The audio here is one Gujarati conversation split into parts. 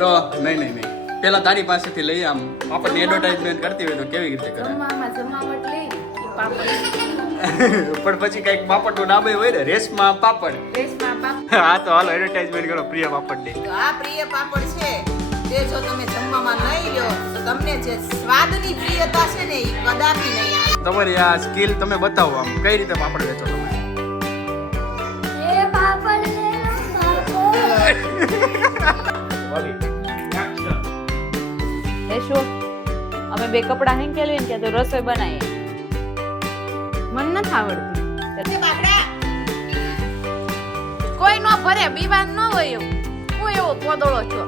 તો નહીં પેલા તારી પાસેથી લઈ આમ પાપડની એડવર્ટાઇઝમેન્ટ કરતી હોય તો કેવી રીતે કરે જમાવટ લઈ પાપડ પણ પછી કઈક પાપડનું નામ હોય ને રેશમા પાપડ હા તો હાલો એડવર્ટાઇઝમેન્ટ કરો પ્રિય પાપડની. તો આ પ્રિય પાપડ છે તે જો તમે જમવામાં નહીં લો તો તમને જે સ્વાદની પ્રિયતા છે ને એ કદાપી નહીં આવે. તમારી આ સ્કિલ તમે બતાવો આમ કઈ રીતે પાપડ વેચો તમે. એ પાપડ લે શું અમે બે કપડા હેંકેલી ને તો રસોઈ બનાવીએ મન નથી આવડતી કોઈ નો ભરે બીવાન ન હોય એવું કોઈ એવો પોદળો છો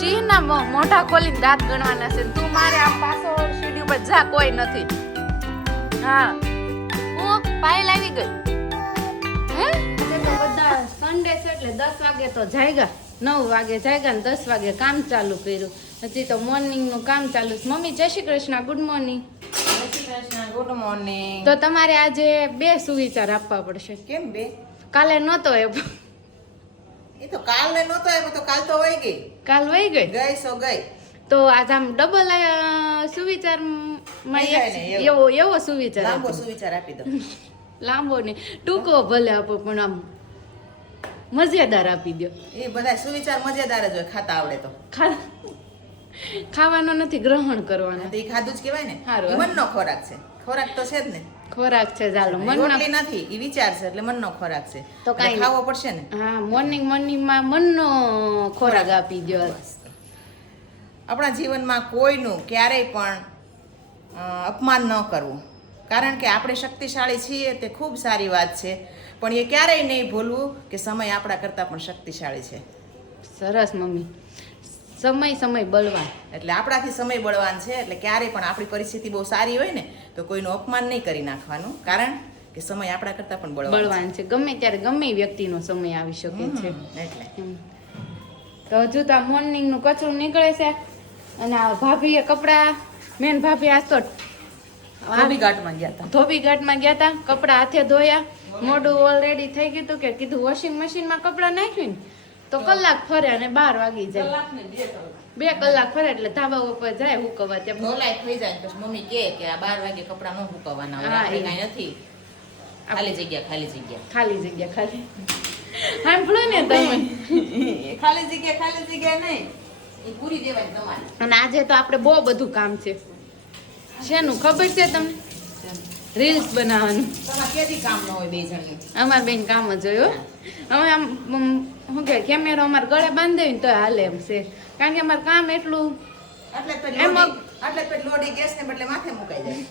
સિંહ ના મોઢા ખોલીને દાંત ગણવાના છે તું મારે આમ પાછો સીડી ઉપર જા કોઈ નથી હા હું પાયલ આવી ગઈ હે બધા સન્ડે છે એટલે 10 વાગે તો જાયગા 9 વાગે જાયગા ને 10 વાગે કામ ચાલુ કર્યું હજી તો મોર્નિંગ નું કામ ચાલુ છે. મમ્મી જય શ્રી કૃષ્ણ ગુડ મોર્નિંગ. જય શ્રી કૃષ્ણ ગુડ મોર્નિંગ. તો તમારે આજે બે સુવિચાર આપવા પડશે. કેમ બે? કાલે નહોતો એ તો કાલે નહોતો આવ્યો તો કાલ તો વહી ગઈ. કાલ વહી ગઈ ગઈ તો આજ આમ ડબલ સુવિચાર માં એવો સુવિચાર લાંબો સુવિચાર આપી દો. લાંબો ને ટૂંકો ભલે આપો પણ આમ મજેદાર આપી દો. એ બધા સુવિચાર મજેદાર જ હોય ખાતા આવડે તો. ખાવાનો નથી ગ્રહણ કરવાનો. તો એ ખાધું જ કહેવાય ને. હારું. મનનો ખોરાક છે. ખોરાક તો છે જ ને. ખોરાક છે ચાલો રોટલી નથી એ વિચાર છે એટલે મનનો ખોરાક છે તો કાંઈ ખાવો પડશે ને. હા મોર્નિંગ માં મનનો ખોરાક આપી દો. આપણા જીવનમાં કોઈનું ક્યારેય પણ અપમાન ન કરવું કારણ કે આપણે શક્તિશાળી છીએ તે ખૂબ સારી વાત છે પણ એ ક્યારેય નહીં ભૂલવું કે સમય આપણા કરતાં પણ શક્તિશાળી છે. સરસ મમ્મી. સમય બળવાન એટલે આપણાથી સમય બળવાન છે એટલે ક્યારેય પણ આપણી પરિસ્થિતિ બહુ સારી હોય ને તો કોઈનું અપમાન નહીં કરી નાખવાનું કારણ કે સમય આપણા કરતાં પણ બળવાન છે. ગમે ત્યારે ગમે વ્યક્તિનો સમય આવી શકે છે એટલે તો હજુ તો મોર્નિંગ નું કચરું નીકળે છે અને આ ભાભીએ કપડા મેન ભાભી આજ તો ધોબીઘાટમાં ગયા હતા કપડા હાથે ધોયા મોઢું ઓલરેડી થઈ ગયું હતું કે કીધું વોશિંગ મશીનમાં કપડા નાખ્યું ને તો કલાક ફરે અને 12 વાગી જાય 2 કલાક ફરે એટલે ધાબા ઉપર જાય હુકવવા ત્યાં ધોલાઈ થઈ જાય પછી મમ્મી કહે કે આ 12 વાગે કપડા ન હુકવવાના હોય આપણે કાંઈ નથી ખાલી જગ્યા સાંભળો ને તમે ખાલી જગ્યા નહીં એ પૂરી દેવાની તમારે. અને આજે તો આપણે બહુ બધું કામ છે. શેનું ખબર છે તમને? રીલ્સ બનાવવાનું. તમારે કેદી કામ ન હોય બે જણનું? અમાર બેન કામ જ હોય હો. અમે આમ શું કે કેમેરો અમાર ગળે બાંધી ને તો હાલે એમ છે કારણ કે અમાર કામ એટલું એટલે લોડી ગેસ ને બદલે માથે મુકાઈ જાય.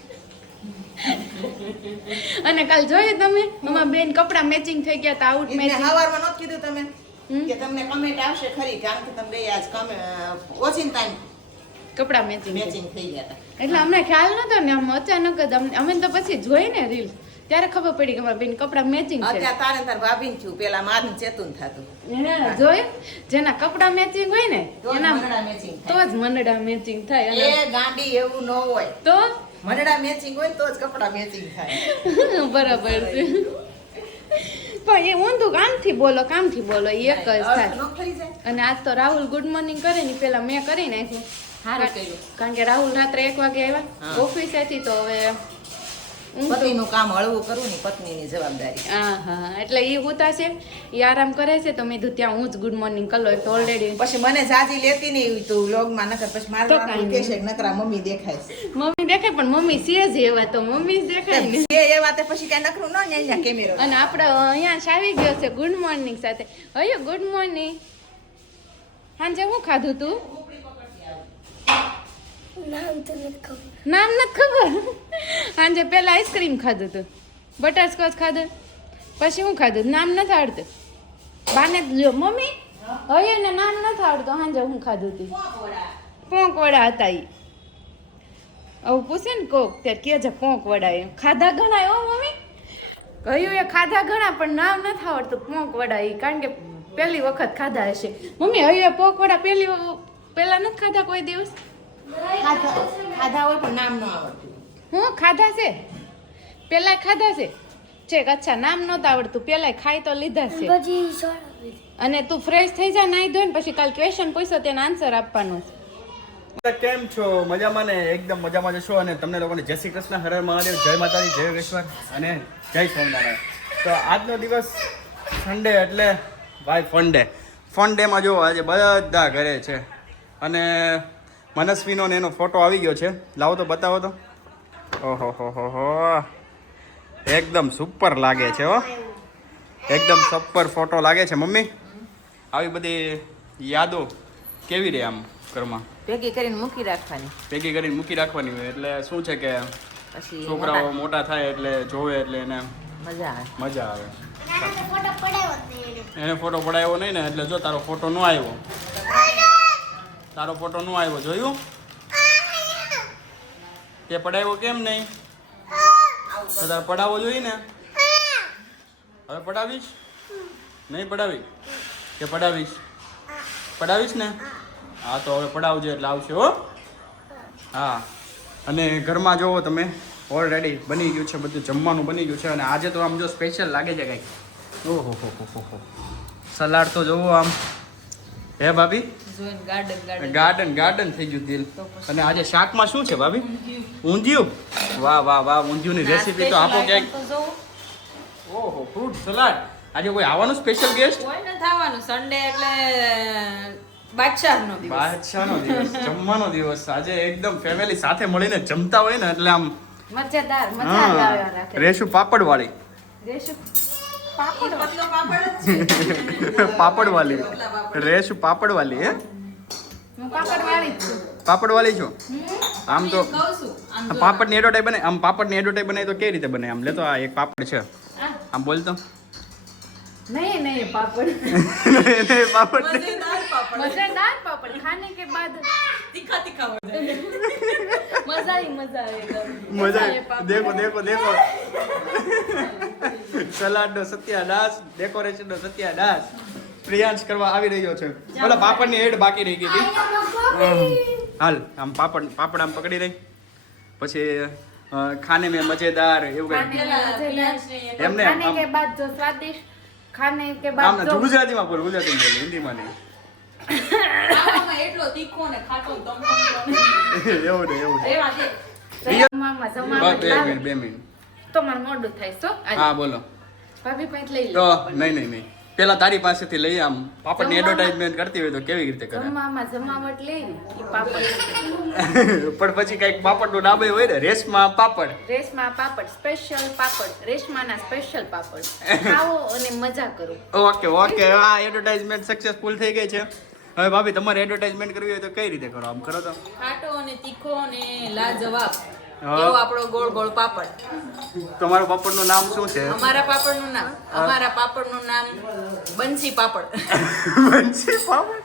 અને કાલ જોયું તમે અમાર બેન કપડા મેચિંગ થઈ ગયા હતા આઉટ મેચિંગ. સવારમાં નહોતું કીધું તમે કે તમને કમેન્ટ આવશે ખરી કારણ કે તમે બે આજ ઓછી ટાઈમ કપડા મેચિંગ થઈ ગયા હતા એટલે અમને ખ્યાલ નતો ને આમ અચાનક જ અમે તો પછી જોઈ ને રીલ ત્યારે ખબર પડી કે અમારા બેન કપડા મેચિંગ છે. અત્યારે તાર ભાભીને થયું પેલા મારું ચેતુન થતું જોયું જેના કપડા મેચિંગ હોય ને એના મેચિંગ તો જ મંડળા મેચિંગ થાય. એ ગાંડી એવું ન હોય તો મંડળા મેચિંગ હોય તો જ કપડા મેચિંગ થાય. બરાબર છે પણ એ ઊંધું કામથી બોલો એ એક જ થાય. અને આજ તો રાહુલ ગુડ મોર્નિંગ કરે ને પેલા મેં કરી નાખ્યું કારણ કે રાહુલ રાત્રે 1 વાગે આવ્યા ઓફિસેથી તો હવે પતિનું કામ હળવું કરવું ને પત્નીની જવાબદારી. હા એટલે એ હોતા છે એ આરામ કરે છે તો મેં કીધું ત્યાં હું જ ગુડ મોર્નિંગ કરી લો તો ઓલરેડી પછી મને જાજી લેતી નહીં તું વ્લોગમાં નકર પછી મારું કહેશે નકરા મમ્મી દેખાય મમ્મી દેખાય પણ મમ્મી છે જ એવા તો મમ્મી જ દેખાય ને છે એવા તે પછી કઈ નકરું ન અહીંયા કેમેરો. અને આપણે અહીંયા આવી ગયો છે ગુડ મોર્નિંગ સાથે. અયો ગુડ મોર્નિંગ. હાંજે શું ખાધું તું? નામ નથી ખબર. સાંજે પેલા આઈસ્ક્રીમ ખાધું હતું બટરસ્કોચ ખાધું પછી શું ખાધું નામ નથી આવડતું બાને જ લ્યો મમ્મી હવે ને નામ નથી આવડતું. સાંજે હું ખાધું હતું પોંક વડા હતા એ આવું પૂછે ને કોક ત્યારે કે છે પોંક વડા એમ ખાધા ઘણા હો મમ્મી કહ્યું એ ખાધા ઘણા પણ નામ નથી આવડતું પોંક વડા એ કારણ કે પહેલી વખત ખાધા હશે. મમ્મી હવે પોંક વડા પહેલા નથી ખાધા કોઈ દિવસ? ખાધા હોય પણ નામ ન આવડતું. હું ખાધા છે પેલા ખાધા છે. અચ્છા નામ નહોતું આવડતું પેલા ખાઈ તો લીધા છે. અને તું ફ્રેશ થઈ જા, નાઈ ધોઈને પછી કાલ ક્વેશ્ચન પૂછો તેનો આન્સર આપવાનો છે. કેમ છો? મજામાં ને? એકદમ મજામાં જશો. અને તમને લોકોને જય શ્રી કૃષ્ણ, હર હર મહાદેવ, જય માતાજી, જય યોગેશ્વર અને જય સ્વામિનારાયણ. તો આજનો દિવસ સન્ડે એટલે ભાઈ ફન ડે. ફન ડેમાં જો આજે બધા ઘરે છે અને મનસ્વીનો ને એનો ફોટો આવી ગયો છે. લાવો તો બતાવો તો. ઓહો હો, એકદમ સુપર લાગે છે હો, એકદમ સુપર ફોટો લાગે છે. મમ્મી, આવી બધી યાદો કેવી રહે આમ ઘરમાં? ભેગી કરીને મૂકી રાખવાની. ભેગી કરીને મૂકી રાખવાની હોય એટલે શું છે કે પછી છોકરાઓ મોટા થાય એટલે જોવે એટલે એને મજા આવે. મજા આવે. ફોટો પડાવ્યો જ નહીં એને. એને ફોટો પડાવ્યો નહીં ને એટલે જો તારો ફોટો ન આવ્યો, તારો ફોટો ન આવ્યો, જોયું? તે પડાવ્યો કેમ નહીં? તો તારે પડાવવો જોઈએ ને. હવે પડાવીશ? નહીં પડાવી કે પડાવીશ? પડાવીશ ને? હા તો હવે પડાવજો એટલે આવશે હો. હા, અને ઘરમાં જોવો તમે ઓલરેડી બની ગયું છે, બધું જમવાનું બની ગયું છે. અને આજે તો આમ જો સ્પેશિયલ લાગે છે કંઈક. ઓહો હો, સલાડ તો જોવો આમ. હે ભાભી, ગાર્ડન થઈ ગયું દિલ. અને આજે શાકમાં શું છે ભાભી? ઊંધિયું. વાહ વાહ વાહ, ઊંધિયુંની રેસીપી તો આપો ક્યાંક. ઓહો, ફ્રૂટ સલાડ. આજે કોઈ આવવાનું સ્પેશિયલ ગેસ્ટ? કોઈ ન થવાનું. સન્ડે એટલે બાદશાહનો દિવસ. બાદશાહનો દિવસ, જમવાનો દિવસ. આજે એકદમ ફેમિલી સાથે મળીને જમતા હોય ને એટલે આમ મજેદાર, મજા આવે રાખે. રેશુ પાપડ વાળી. રેશુ પતલો પાપડ જ છે. પાપડ વાળી. રેશુ પાપડ વાળી. હે, હું પાપડ વાળી જ છું. પાપડ વાળી છો? આમ તો કહું છું આમ જો પાપડની એડવર્ટાઈઝ બને. આમ પાપડની એડવર્ટાઈઝ બને તો કેવી રીતે બને? આમ લેતો આ એક પાપડ છે, આમ બોલ તો. नहीं पापड़ પાપડ મજેદાર પાપડ. मजेदार पापड़ खाने के बाद તીખા હોય. मजा आएगा મજા દેખો દેખો દેખો, સલાડ નો સત્યાનાશ, ડેકોરેશન નો સત્યાનાશ. પ્રિયાંશ કરવા આવી રહ્યો છે. બોલો, પાપડની એડ બાકી રહી ગઈ હતી. હાલ આમ પાપડ આમ પકડી રહી. પછી ખાને में मजेदार એવું કઈ એમને खाने के बाद जो स्वादिष्ट खाने के बाद આમ जो ગુજરાતીમાં બોલ, ગુજરાતીમાં બોલ, હિન્દીમાં નહીં. ખાવામાં એટલો તીખો ને ખાટો એવું ને એવું ને. એવા છે. જમવામાં બસ જમવામાં 2 મિનિટ 2 મિનિટ. તો મને મોડું થાય છો હા બોલો. ભાભી પાસે લઈ લે તો નહીં પેલા તારી પાસેથી લઈ. આમ પાપડની એડવર્ટાઇઝમેન્ટ કરતી હોય તો કેવી રીતે કરે? જમવામાં જમાવટ લઈને ઈ પાપડ પણ પછી કઈક પાપડનું નામ હોય ને, રેશમા પાપડ. રેશમા પાપડ, સ્પેશિયલ પાપડ, રેશમાના સ્પેશિયલ પાપડ ખાઓ અને મજા કરો. ઓકે આ એડવર્ટાઇઝમેન્ટ સક્સેસફુલ થઈ ગઈ છે. હવે ભાભી, તમારે એડવર્ટાઇઝમેન્ટ કરવી હોય તો કઈ રીતે કરો? આમ કરો તો. ખાટો અને તીખો અને લાજવાબ હા. એવો આપણો ગોળ ગોળ પાપડ. તમારું પાપડનું નામ શું છે? અમારા પાપડનું નામ બંસી પાપડ. બંસી પાપડ.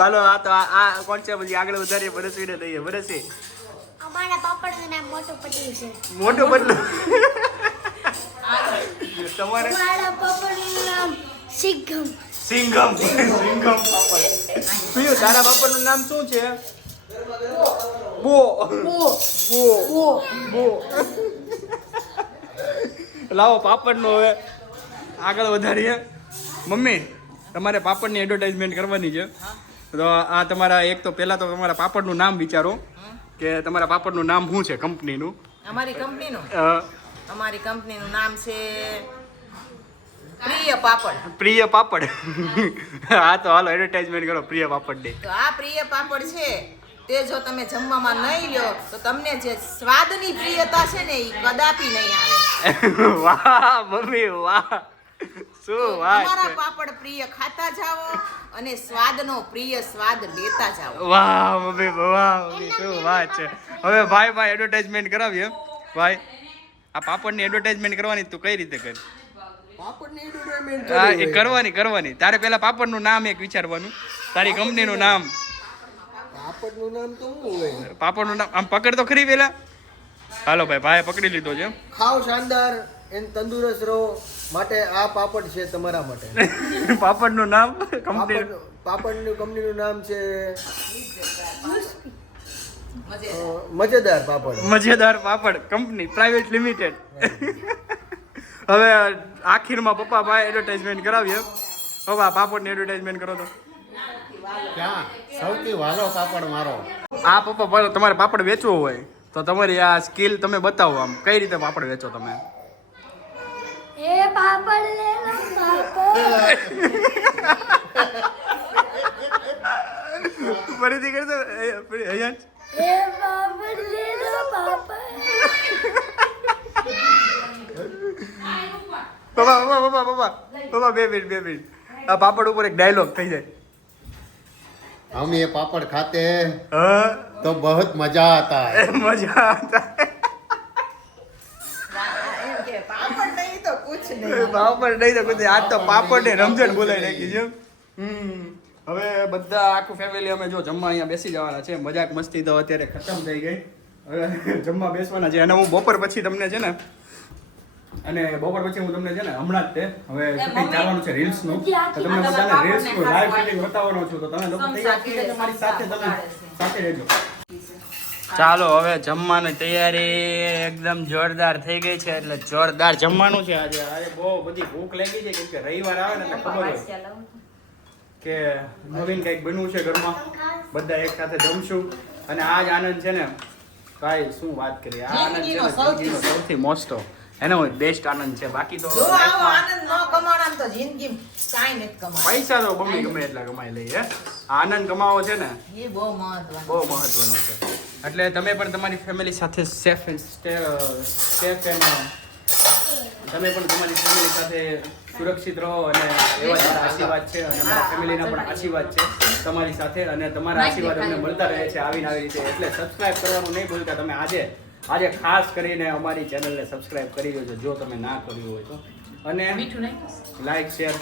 હાલો, આ તો આ કોન્સેપ્ટ પછી આગળ વધારીએ. બરસીને દઈએ. બરસી, અમારા પાપડનું નામ મોટું પટ્યું છે. મોટો બદલો. તમારે અમારા પાપડનું નામ સિંઘમ. સિંઘમ પાપડ. પીયું, તારા પાપડનું નામ શું છે? બો. લાવો પાપડનો હવે આગળ વધારીએ. મમ્મી, તમારે પાપડની એડવર્ટાઇઝમેન્ટ કરવાની છે. તો આ તમારા એક તો પહેલા તો તમારા પાપડનું નામ વિચારો કે તમારા પાપડનું નામ શું છે કંપનીનું? અમારી કંપનીનું અ, નામ છે પ્રિય પાપડ. પ્રિય પાપડ. હા તો હાલો એડવર્ટાઇઝમેન્ટ કરો પ્રિય પાપડની. તો આ પ્રિય પાપડ છે તે જો તમે જમવામાં નહીં લ્યો તો તમને જે સ્વાદની પ્રિયતા છે ને એ કદાપી નહીં આવે. વાહ મમ્મી વાહ, શું વાત અમારા છે. પાપડ પ્રિય ખાતા જાઓ અને સ્વાદનો પ્રિય સ્વાદ લેતા જાઓ. વાહ મમ્મી શું વાત છે. હવે ભાઈ એડવર્ટાઇઝમેન્ટ કરાવીએ. ભાઈ, આ પાપડની એડવર્ટાઇઝમેન્ટ કરવાની તું કઈ રીતે કરી? હા એ કરવાની. તારે પેલા પાપડનું નામ એક વિચારવાનું, તારી કંપનીનું નામ. પાપડનું નામ તો શું હોય? પાપડનું નામ આમ પકડ તો ખરી પેલા. હાલો ભાઈ પકડી લીધો છે. ખાવ શાનદાર એન તંદુરસ્ત રહો માટે આ પાપડ છે તમારા માટે. પાપડનું નામ કંપની. પાપડનું કંપનીનું નામ છે મજેદાર પાપડ. મજેદાર પાપડ કંપની પ્રાઇવેટ લિમિટેડ. હવે આખીરમાં પપ્પા ભાઈ એડવર્ટાઇઝમેન્ટ કરાવીએ. પપ્પા પાપડની એડવર્ટાઇઝમેન્ટ કરો તો. ક્યાં સૌથી વાલો પાપડ મારો. આ પપ્પા તમારે પાપડ વેચવો હોય તો તમારી આ સ્કિલ તમે બતાવો, આમ કઈ રીતે પાપડ વેચો તમે? એ પાપડ લે લો પાપડ ફરીથી કરતો અહીંયા એ પાપડ લે લો પાપડ પપ્પા 2 મિનિટ આ પાપડ ઉપર એક ડાયલોગ થઈ જાય. हम ये पापड़ खाते हैं હા तो बहुत मजा आता है. મજા આવતા. એમ કે પાપડ નહીં તો કુછ નહીં. પાપડ નહીં તો કોઈ આજ તો પાપડ ને રમઝટ બોલાવી નાખી છે. હવે બધા આખું ફેમિલી અમે જો જમવા અહીંયા બેસી જવાના છે. મજાક મસ્તી તો અત્યારે ખતમ થઈ ગઈ. હવે જમવા બેસવાના છે અને હું બપોર પછી તમને છે ને હમણાં જ તે હવે શૂટિંગ ચાલવાનું છે રીલ્સ નું, તો તમને બધાને રીલ્સ નું લાઈવ શૂટિંગ બતાવવાનો છું. તો તમે લોકો તૈયાર થઈ જજો મારી સાથે, તમે સાથે રહેજો. ચાલો હવે જમવાની તૈયારી એકદમ જોરદાર થઈ ગઈ છે. એટલે જોરદાર જમવાનું છે આજે. આજે બહુ બધી ભૂખ લાગી છે કેમ કે રવિવાર આવે ને એટલે ખબર હોય કે નવીન કંઈક બનવું છે ઘરમાં. બધા એક સાથે જમશું અને આજ આનંદ છે ને કાંઈ શું વાત કરીએ. આ આનંદ છે ને જિંદગીનો સૌથી મોસ્ટો એનો બેસ્ટ આનંદ છે. બાકી તો જો આવો આનંદ ન કમાણા તો જિંદગી કાંઈ નથી કમાય. પૈસા તો ગમે એટલા કમાઈ લઈએ. આનંદ કમાવો છે ને એ બહુ મહત્વનું. બહુ મહત્વનું છે. એટલે તમે પણ તમારી ફેમિલી સાથે સેફ એન્ડ તમે પણ તમારી ફેમિલી સાથે સુરક્ષિત રહો અને એવા જ મારા આશીર્વાદ છે અને મારા ફેમિલીના પણ આશીર્વાદ છે તમારી સાથે. અને તમારા આશીર્વાદ અમને મળતા રહે છે આવી રીતે. એટલે સબસ્ક્રાઇબ કરવાનું નહીં ભૂલતા. તમે આજે ખાસ કરીને અમારી ચેનલને સબસ્ક્રાઇબ કરી દેજો જો તમે ના કર્યું હોય તો. અને લાઈક શેર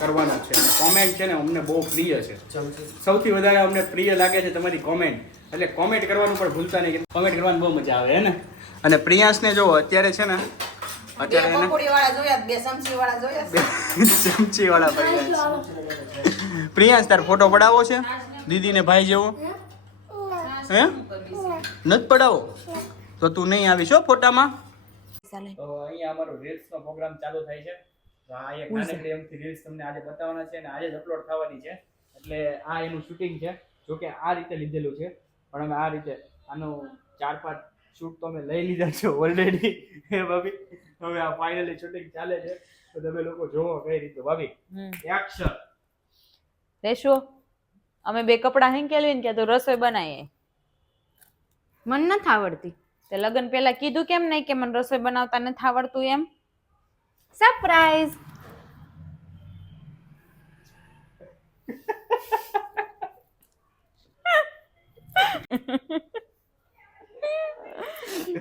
કરવાના છે. અને કોમેન્ટ છે ને અમને બહુ પ્રિય છે. સૌથી વધારે અમને પ્રિય લાગે છે તમારી કોમેન્ટ. એટલે કોમેન્ટ કરવાનું પણ ભૂલતા નહીં. કોમેન્ટ કરવાની બહુ મજા આવે હે ને. અને પ્રિયાંશને જો અત્યારે છે ને બે પકોડી વાળા જોયા, બે સમસી વાળા જોયા. ચમચી વાળા પ્રિયાંશ તાર ફોટો પડાવો છે દીદીને ભાઈ જેવો હે? નથી પડાવો તો તું નહીં આવીશ હો ફોટામાં. તો અહીંયા અમારો રીલ્સનો પ્રોગ્રામ ચાલુ થાય છે. તો આ એક નાનકડી એમથી રીલ્સ તમને આજે બતાવવાના છે અને આજે જ અપલોડ થવાની છે. એટલે આ એનું શૂટિંગ છે. જો કે આ રીતે લીધેલું છે પણ અમે આ રીતે આનું 4-5 શૂટ તો અમે લઈ લીધા છે ઓલરેડી. હે ભાભી હવે આ ફાઇનલી શૂટિંગ ચાલે છે તો તમે લોકો જોવો કઈ રીતે. ભાભી એક્શન. રેશો અમે બે કપડા હેંકેલવી ને કે તો રસોઈ બનાવીએ. મને નથી આવડતી. તે લગ્ન પહેલા કીધું કેમ નહીં કે મને રસોઈ બનાવતા નથી આવડતું એમ? સરપ્રાઈઝ.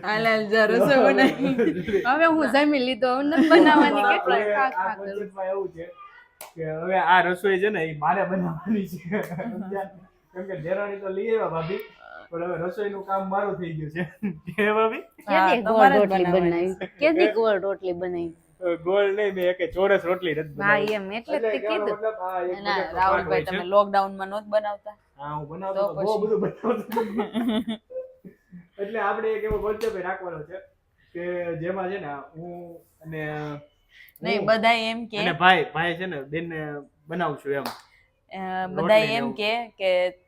હાલ જા રસોઈ બનાવી. હવે હું જમી લીધો, હવે નથી બનાવવાની. કેટલો ખા ખા કરું. એવું છે કે હવે આ રસોઈ છે ને એ મારે બનાવવાની છે. કેમ કે દેરાણી તો લઈ આવ્યા ભાભી પણ હવે રસોઈનું કામ મારું થઈ ગયું છે. હે ભાભી કેદી ગોળ રોટલી બનાવી? કેદી ગોળ રોટલી બનાવી? ગોળ નહીં, મેં એક ચોરસ રોટલી નથી હા બનાવી. એમ એટલે જ તે કીધું. મતલબ આ એક ના બધો રાહુલભાઈ પાક હોય તમે છે. લોકડાઉન માં નહોત બનાવતા? હા હું બનાવતો તો તો બહુ બધું બનાવતો. એટલે આપણે એક એવો કોન્સેપ્ટ રાખવાનો છે કે જેમાં છે ને હું અને નહીં બધા એમ કે અને ભાઈ છે ને બેન બનાવશું એમ. બધા એમ કે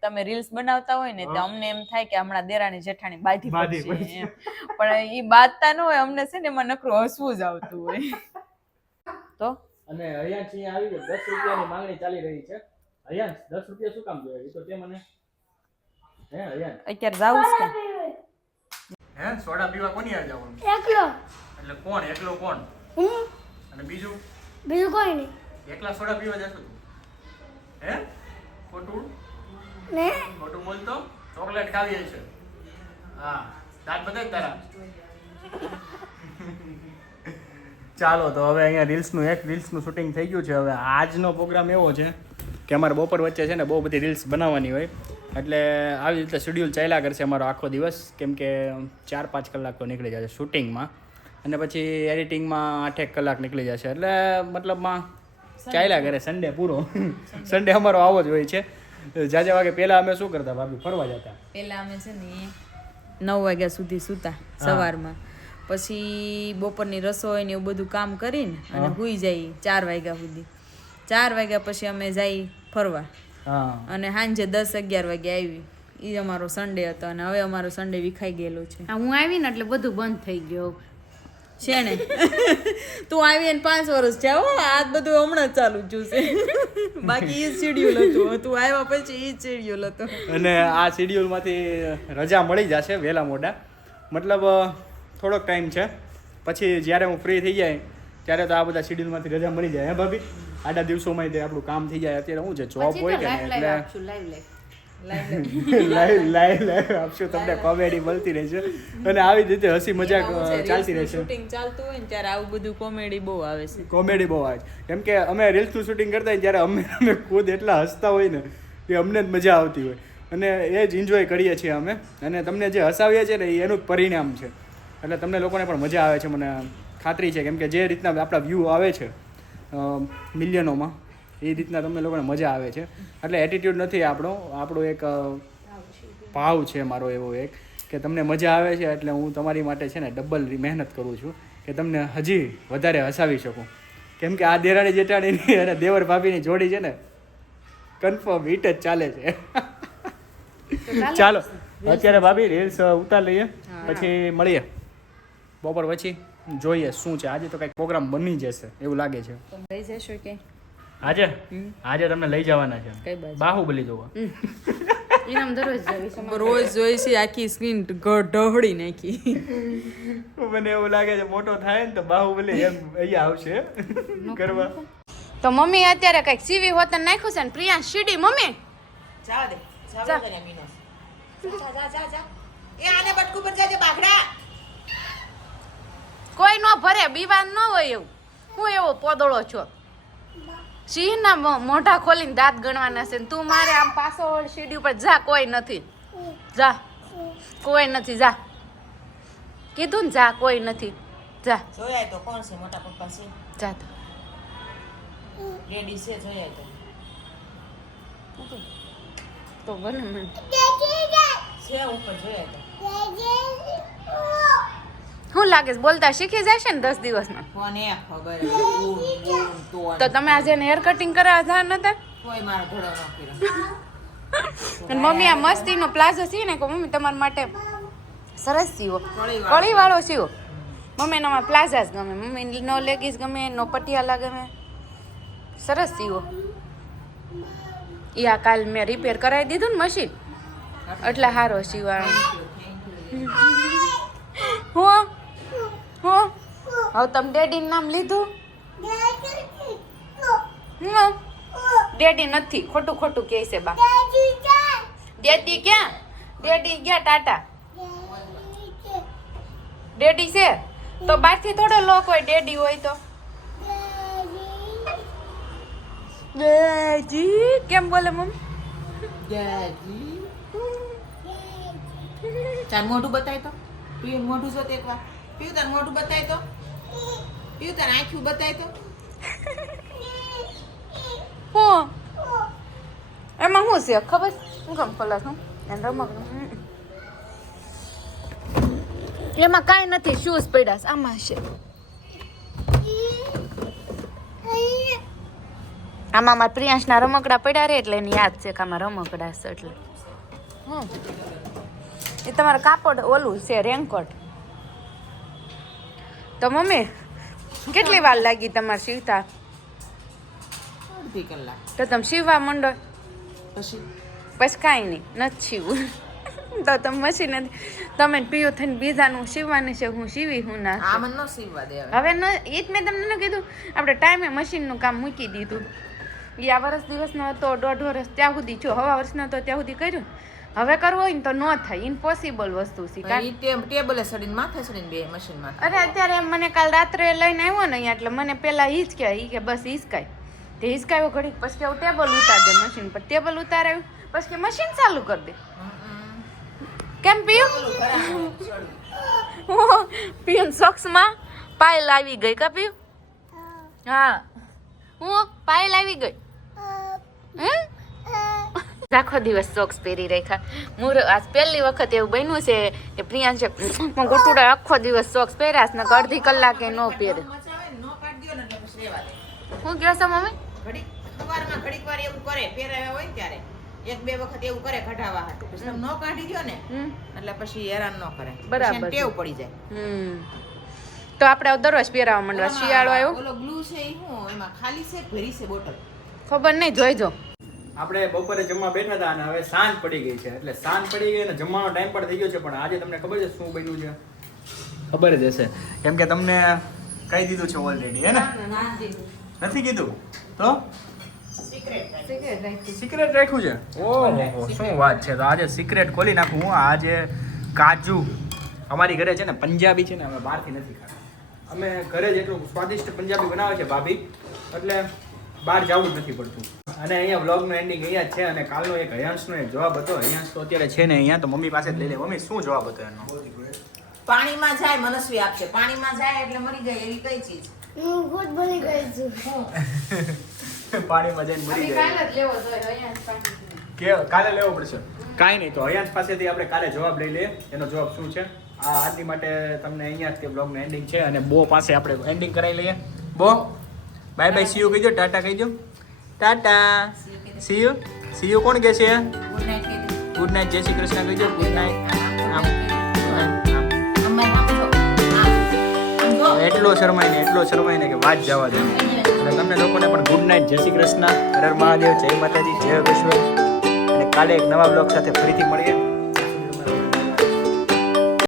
તમે રીલ્સ બનાવતા હોય ને તો અમને એમ થાય કે હમણાં દેરાણી જેઠાણી બાધી પડશે એમ. પણ ઈ બાધતા ન હોય. અમને છે ને એમાં નકરું હસવું જ આવતું હોય. તો અને હયાંશ અહીંયા આવી ગયો 10 રૂપિયાની માંગણી ચાલી રહી છે. હયાંશ 10 રૂપિયા શું કામ જોઈએ? એ તો તે મને હે હયાંશ અત્યારે જાવું છે હે સોડા પીવા કોની હારે જવાનું? એકલો એટલે કોણ એકલો કોણ? હું અને બીજું બીજું કોઈ નહીં એકલા સોડા પીવા જશો તું? હે ખોટું ને ખોટું બોલતો? ચોકલેટ ખાવી છે. હા દાંત બતાય તારા. ચાલો તો હવે અહીંયા રીલ્સનું શૂટિંગ થઈ ગયું છે. હવે આજનો પ્રોગ્રામ એવો છે કે અમારે બપોર વચ્ચે છે ને બહુ બધી રીલ્સ બનાવવાની હોય. એટલે આવી રીતે શેડ્યુલ ચાલ્યા કરશે અમારો આખો દિવસ. કેમ કે 4-5 કલાક તો નીકળી જશે શૂટિંગમાં અને પછી એડિટિંગમાં 8-1 કલાક નીકળી જશે. એટલે મતલબમાં ચાલ્યા કરે સન્ડે પૂરો. સન્ડે અમારો આવો જ હોય છે. જાજા વાગે પહેલાં અમે શું કરતા ભાભી? ફરવા જતા. પેલા અમે છે ને 9 વાગ્યા સુધી સૂતા સવારમાં. પછી બપોરની રસોઈ ને એવું બધું કામ કરીને અને સૂઈ જાય 4 વાગ્યા સુધી. 4 વાગ્યા પછી અમે જઈ ફરવા હા અને સાંજે 10-11 વાગે આવી. એ અમારો સન્ડે હતો અને હવે અમારો સન્ડે વિખાઈ ગયેલો છે. હું આવી ને એટલે બધું બંધ થઈ ગયો છે ને. તું આવી ને 5 વર્ષ છે હો, આ બધું હમણાં જ ચાલુ જ છે. બાકી એ શેડ્યુલ હતું, તું આવ્યા પછી એ શેડ્યુલ હતો. અને આ શેડ્યુલમાંથી રજા મળી જશે વહેલા મોડા, મતલબ થોડોક ટાઈમ છે, પછી જ્યારે હું ફ્રી થઈ જાય ત્યારે તો આ બધા શેડ્યુલમાંથી રજા મળી જાય. હે ભાભી, આડા દિવસોમાં તે આપણું કામ થઈ જાય. અત્યારે શું છે, જોબ હોય કે ને એટલે લાઈવ આપશું તમને, કોમેડી મળતી રહેશે અને આવી જ રીતે હસી મજાક ચાલતી રહેશે. શૂટિંગ ચાલતું હોય ને ત્યારે આવું બધું કોમેડી બહુ આવે છે. કોમેડી બહુ આવે છે, કેમ કે અમે રીલ્સનું શૂટિંગ કરતા હોય ત્યારે અમે ખુદ એટલા હસતા હોય ને કે અમને જ મજા આવતી હોય અને એ જ એન્જોય કરીએ છીએ અમે. અને તમને જે હસાવીએ છીએ ને એનું જ પરિણામ છે, એટલે તમને લોકોને પણ મજા આવે છે, મને ખાતરી છે. કેમ કે જે રીતના આપણા વ્યૂ આવે છે મિલિયનોમાં, એ રીતના તમને લોકોને મજા આવે છે. એટલે એટીટ્યૂડ નથી આપણો એક ભાવ છે મારો એવો એક, કે તમને મજા આવે છે એટલે હું તમારી માટે છે ને ડબલ મહેનત કરું છું કે તમને હજી વધારે હસાવી શકું. કેમ કે આ દેરાણી જેઠાણીની અને દેવર ભાભીની જોડી છે ને કન્ફર્મ હિટ જ ચાલે છે. ચાલો અત્યારે ભાભી રીલ્સ ઉતાર લઈએ, પછી મળીએ બપોર પછી, જોઈએ શું છે. આજે તો કંઈક પ્રોગ્રામ બની જશે એવું લાગે છે. લઈ જશો કે આજે તમને લઈ જવાના છે કઈ બાજુ? બાહુબલી જોવા. ઇનામ દરરોજ રોજ જોઈ છે, આખી સ્કીન ઢહળી નાખી. મને એવું લાગે છે મોટો થાય ને તો બાહુબલી એમ અહીંયા આવશે કરવા. તો મમ્મી અત્યારે કઈક સીવી હોતન નાખ્યું છે ને પ્રિયાંશ સીડી. મમ્મી જાવા દે મીનોસ. જા. એ આને બટકું પર જાજે બાઘડા. કોઈ નો ભરે, બીવાન ન હોય એવું. હું એવો પોદળો છો, સિંહના મોઢા ખોલીને દાંત ગણવાના છે ને તું મારે આમ પાછો સીડી ઉપર જા. કોઈ નથી, જા. કોઈ નથી, જા. કીધું ને જા, કોઈ નથી, જા. જોયા તો કોણ છે? મોટા પપ્પા છે, જા તો. ડેડી છે, જોયા તો બને મને છે ઉપર, જોયા તો. શું લાગે છે, બોલતા શીખી જશે ને 10 દિવસમાં? કોને ખબર? તો તમે આજે હેર કટિંગ કરાવવા જા નતા? કોઈ મારો ઘોડો ન કર્યો. અને મમ્મી આ મસ્તીનો પ્લાઝો સીવે ને, કહો મમ્મી તમારા માટે સરસ સીવો, કળીવાળો સીવો. મમ્મી એનામાં પ્લાઝા જ ગમે, મમ્મી નો લેગીસ ગમે, નો પટિયાલા ગમે, સરસ સીવો. આ કાલ મેં રિપેર કરાવી દીધું ને મશીન, એટલે સારો સીવાનો. હું હવે તમે ડેડીનું નામ લીધું? ડેડી નથી, ખોટું ખોટું કહે છે બા. ડેડી ક્યાં? ડેડી ગયા ટાટા. ડેડી છે તો બહારથી થોડો લોક હોય, ડેડી હોય તો. ડેડી કેમ બોલે મમ્મી? ચાલ મોઢું બતાય તો. પીયું મોઢું જો એક વાર. પીયું તાર મોઢું બતાય તો. પીયું તાર આંખું બતાય તો. હું એમાં શું છે ખબર? હું કેમ ખોલા છું રમક એમાં કાંઈ નથી, શૂઝ પડ્યા છે આમાં છે. આમાં મારા પ્રિયાંશના રમકડા પડ્યા રે એટલે એની યાદ છે કે આમાં રમકડા છે. એટલે એ તમારે કાપડ ઓલું છે રેનકોટ. તો મમ્મી કેટલી વાર લાગી તમારે સીવતા? અડધી કલાક. તો તમે સીવવા માંડો પછી પછી કાંઈ નહીં, નથી સીવું. તો તમે મશીન નથી, તમે પીયું થઈને બીજાનું સીવવાનું છે, હું સીવી હું ના. આ મને ન સીવવા દે હવે ન એ જ મેં તમને ન કીધું, આપણે ટાઈમે મશીનનું કામ મૂકી દીધું. એ આ વર્ષ દિવસનો હતો, 1.5 વર્ષ ત્યાં સુધી છો, હવા વર્ષનો હતો ત્યાં સુધી કર્યું. હવે કરવું હોય ને તો ન થાય, ઇમ્પોસિબલ વસ્તુ છે. ટેબલે સડીને માથે સડીને બે મશીનમાં. અરે અત્યારે મને કાલ રાત્રે લઈને આવ્યો ને અહીંયા, એટલે મને પેલા હિંચક્યા, કે બસ હિંચકાય. તે હિંચકાયો ઘડીક, પછી કે ટેબલ ઉતાર દે મશીન પર. ટેબલ ઉતારાયું પછી કે મશીન ચાલુ કરી દે. કેમ પીયું? પીયું સોક્સમાં પાયલ આવી ગઈ કા પીયું? હા, હું પાયલ આવી ગઈ. આખો દિવસ સોક્સ પહેરી રાખ્યા. આજ પહેલી વખત એવું બન્યું છે કે પ્રિયાંશ ગોટુડા આખો દિવસ સોક્સ પહેર્યા ને અડધી કલાકે ન પહેરે. શું કહો છો મમ્મી? સવારમાં ઘડીક વાર એવું કરે પહેરાવ્યા હોય ને ત્યારે એક બે વખત એવું કરે કઢાવા હાટું પછી તમે ન કાઢી દ્યો ને હમ. એટલે પછી હેરાન ન કરે બરાબર પછી એને છે. ટેવ પડી જાય તો આપણે હવે દરરોજ પહેરાવા માંડવા શિયાળો આવ્યો ઓલો ગ્લુ છે ઈ હું એમાં ખાલી છે કે ભરી છે બોટલ ખબર નહીં જોઈજો આપણે બપોરે જમવા બેઠા હતા અને હવે સાંજ પડી ગઈ છે એટલે સાંજ પડી ગઈ અને જમવાનો ટાઈમ પણ થઈ ગયો છે પણ આજે તમને ખબર છે શું બન્યું છે ખબર જ હશે કેમ કે તમને કહી દીધું છે ઓલરેડી હે ને નથી કીધું તો સિક્રેટ રાખ્યું છે ઓહો શું વાત છે તો આજે સિક્રેટ ખોલી નાખું હું આજે કાજુ અમારી ઘરે છે ને પંજાબી છે ને અમે બહારથી નથી ખાતા અમે ઘરે જ એટલું સ્વાદિષ્ટ પંજાબી બનાવે છે ભાભી એટલે બહાર જવું જ નથી પડતું અને અહીંયા વ્લોગનું એન્ડિંગ અહીંયા જ છે અને કાલનો એક હયાંશનો એક જવાબ હતો હયાંશ તો અત્યારે છે ને અહીંયા તો મમ્મી પાસે જ લઈ લે મમ્મી શું જવાબ હતો એનો પાણીમાં જાય મનસ્વી આપશે પાણીમાં જાય એટલે મરી જાય એવી કઈ ચીજ હું ખુદ બની ગઈ છું પાણીમાં જઈને મરી જાય કે કાલે લેવો પડશે કાંઈ નહીં તો હયાંશ પાસેથી આપણે કાલે જવાબ લઈ લઈએ એનો જવાબ શું છે આ આજની માટે તમને અહીંયા જ તે બ્લોગનું એન્ડિંગ છે અને બો પાસે આપણે એન્ડિંગ કરાવી લઈએ બો બાય બાય સી યુ કહી દો ટાટા કહી દો ટાટા સી યુ કોણ કહે છે ગુડ નાઇટ કહી દે ગુડ નાઇટ જય શ્રી કૃષ્ણ કહી દો ગુડ નાઇટ એટલો શરમાય ને કે વાત જવા દે એટલે તમને લોકોને પણ ગુડ નાઇટ જય શ્રી કૃષ્ણ હર હર મહાદેવ જય માતાજી જય વિશ્વ અને કાલે એક નવા બ્લોગ સાથે ફરીથી મળીએ